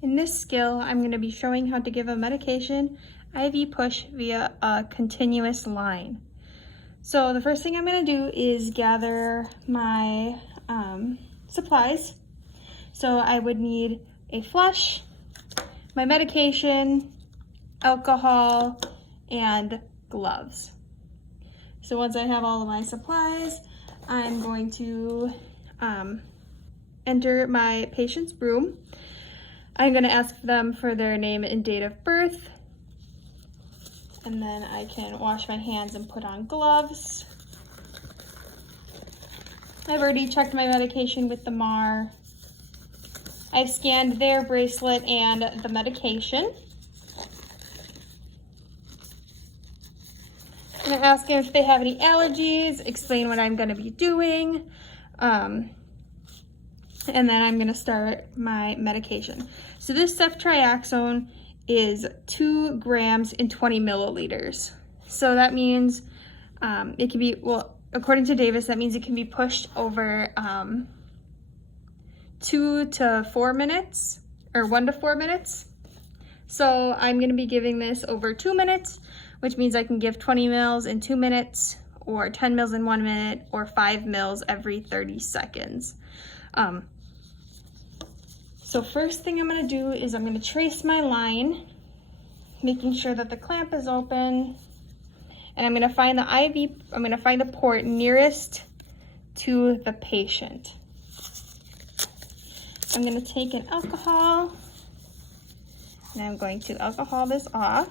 In this skill, I'm going to be showing how to give a medication IV push via a continuous line. So the first thing I'm going to do is gather my supplies. So I would need a flush, my medication, alcohol, and gloves. So once I have all of my supplies, I'm going to enter my patient's room. I'm going to ask them for their name and date of birth, and then I can wash my hands and put on gloves. I've already checked my medication with the MAR. I've scanned their bracelet and the medication. I'm going to ask them if they have any allergies, explain what I'm going to be doing, and then I'm going to start my medication. So this ceftriaxone is 2 grams in 20 milliliters. So that means it can be, well, according to Davis, that means it can be pushed over 2 to 4 minutes, or 1 to 4 minutes. So I'm going to be giving this over 2 minutes, which means I can give 20 mils in 2 minutes, or 10 mils in 1 minute, or 5 mils every 30 seconds. So first thing I'm going to do is I'm going to trace my line, making sure that the clamp is open, and I'm going to find the IV, I'm going to find the port nearest to the patient. I'm going to take an alcohol, and I'm going to alcohol this off.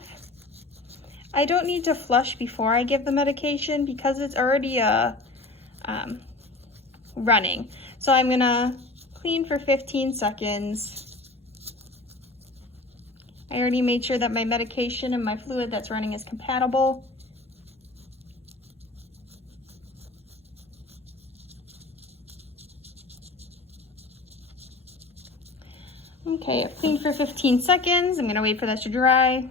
I don't need to flush before I give the medication because it's already running. So I'm going to clean for 15 seconds. I already made sure that my medication and my fluid that's running is compatible. Okay, I've cleaned for 15 seconds. I'm gonna wait for that to dry.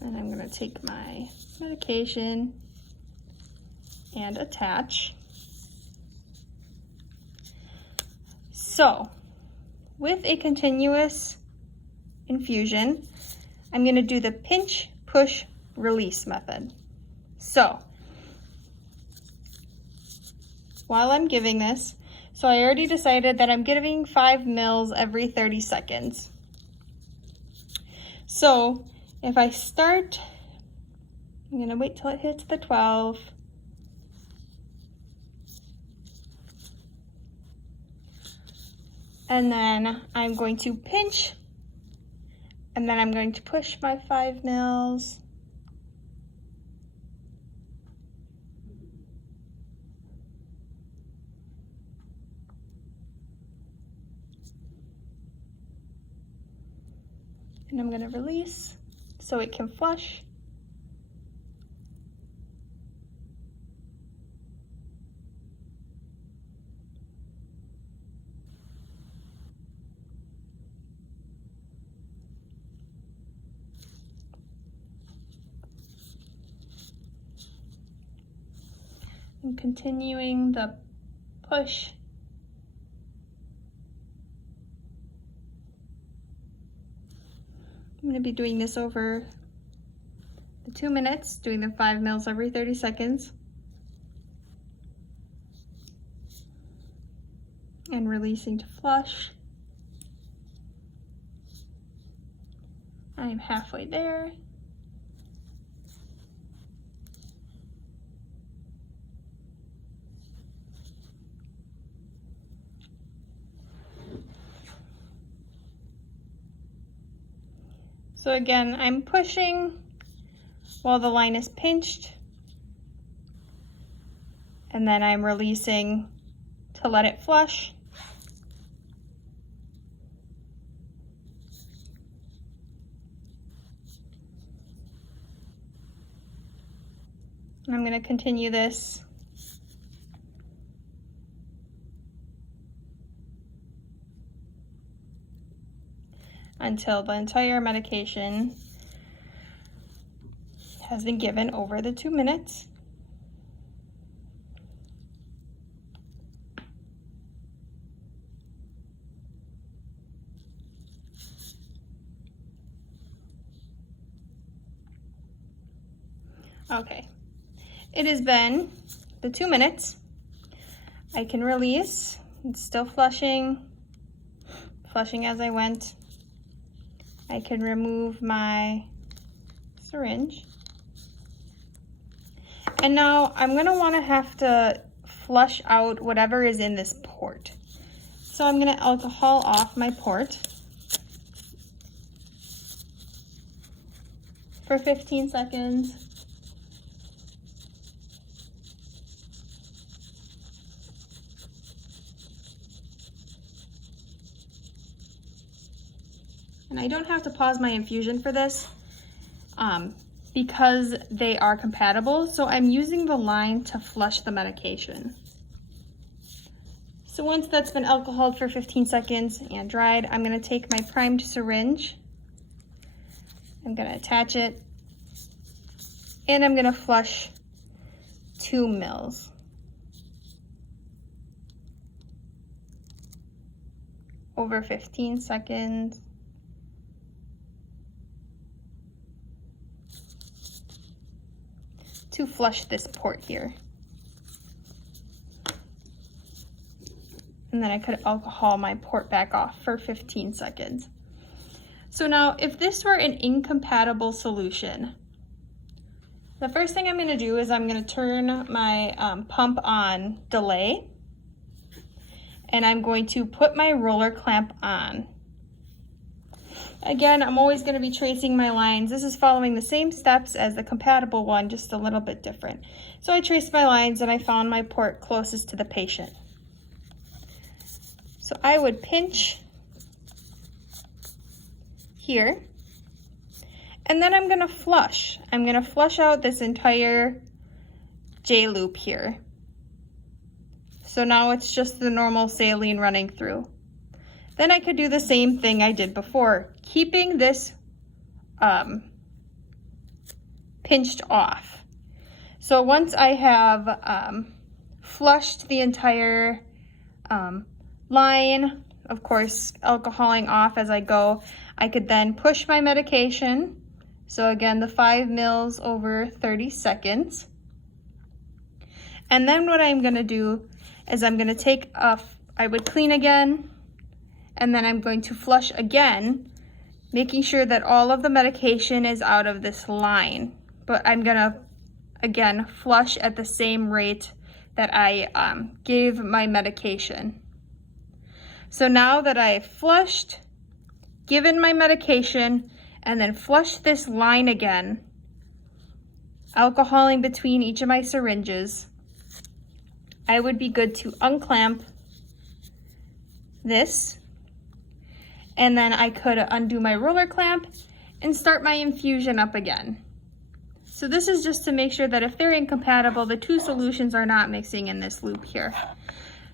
And I'm gonna take my medication and attach. So, with a continuous infusion, I'm going to do the pinch, push, release method. So, while I'm giving this, so I already decided that I'm giving 5 mils every 30 seconds. So, if I start, I'm going to wait till it hits the 12. And then I'm going to pinch, and then I'm going to push my 5 mils. And I'm going to release so it can flush. And continuing the push. I'm going to be doing this over the 2 minutes, doing the 5 mils every 30 seconds. And releasing to flush. I'm halfway there. So again, I'm pushing while the line is pinched, and then I'm releasing to let it flush. And I'm going to continue this until the entire medication has been given over the 2 minutes. Okay, it has been the 2 minutes. I can release. It's still flushing as I went. I can remove my syringe. And now I'm gonna have to flush out whatever is in this port. So I'm gonna alcohol off my port for 15 seconds. And I don't have to pause my infusion for this because they are compatible. So I'm using the line to flush the medication. So once that's been alcoholed for 15 seconds and dried, I'm gonna take my primed syringe. I'm gonna attach it and I'm gonna flush 2 mils. Over 15 seconds. To flush this port here. And then I could alcohol my port back off for 15 seconds. So now if this were an incompatible solution, the first thing I'm gonna do is I'm gonna turn my pump on delay, and I'm going to put my roller clamp on. Again, I'm always going to be tracing my lines. This is following the same steps as the compatible one, just a little bit different. So I traced my lines and I found my port closest to the patient. So I would pinch here, and then I'm going to flush. I'm going to flush out this entire J-loop here. So now it's just the normal saline running through. Then I could do the same thing I did before, keeping this pinched off. So once I have flushed the entire line, of course, alcoholing off as I go, I could then push my medication. So again, the 5 mils over 30 seconds. And then what I'm gonna do is I'm gonna take I would clean again, and then I'm going to flush again, making sure that all of the medication is out of this line. But I'm gonna, again, flush at the same rate that I gave my medication. So now that I've flushed, given my medication, and then flushed this line again, alcoholing between each of my syringes, I would be good to unclamp this, and then I could undo my roller clamp and start my infusion up again. So this is just to make sure that if they're incompatible, the two solutions are not mixing in this loop here.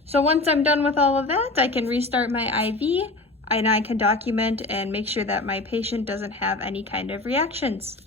So once I'm done with all of that, I can restart my IV and I can document and make sure that my patient doesn't have any kind of reactions.